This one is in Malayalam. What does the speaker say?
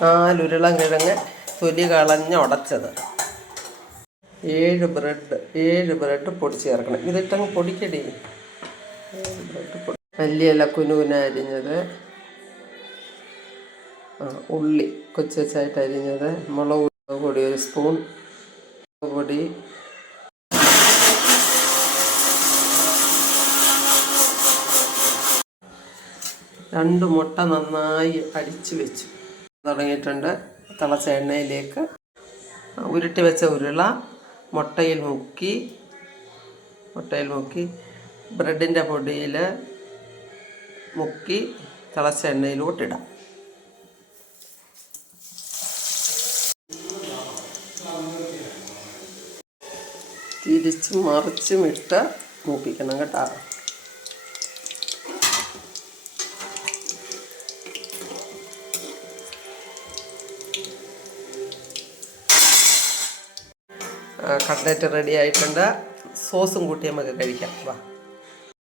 നാലുരുളം കിഴങ്ങ് തൊലി കളഞ്ഞ് ഉടച്ചത്. ഏഴ് ബ്രെഡ് ഏഴ് ബ്രെഡ് പൊടിച്ച് ചേർക്കണം. ഇതിട്ടങ്ങ് പൊടിക്കടി. ഏഴ് ബ്രെഡ് പൊടി. മല്ലിയില കുനുകുന ഉള്ളി കൊച്ചു കൊച്ചായിട്ട് അരിഞ്ഞത്. മുളക് പൊടി ഒരു സ്പൂൺ മുളക് പൊടി. രണ്ട് മുട്ട നന്നായി അടിച്ചു വെച്ചു. തുടങ്ങിയിട്ടുണ്ട്. തിളച്ച എണ്ണയിലേക്ക് ഉരുട്ടി വെച്ച ഉരുള മുട്ടയിൽ മുക്കി മുട്ടയിൽ മുക്കി ബ്രെഡിന്റെ പൊടിയിൽ മുക്കി തിളച്ച എണ്ണയിലോട്ടിടാം തിരിച്ചും മറിച്ചും ഇട്ട് മൂപ്പിക്കണം കേട്ടോ. കട്ട്ലറ്റ് റെഡി ആയിട്ടുണ്ട്. സോസും കൂട്ടി നമുക്ക് കഴിക്കാം. വാ.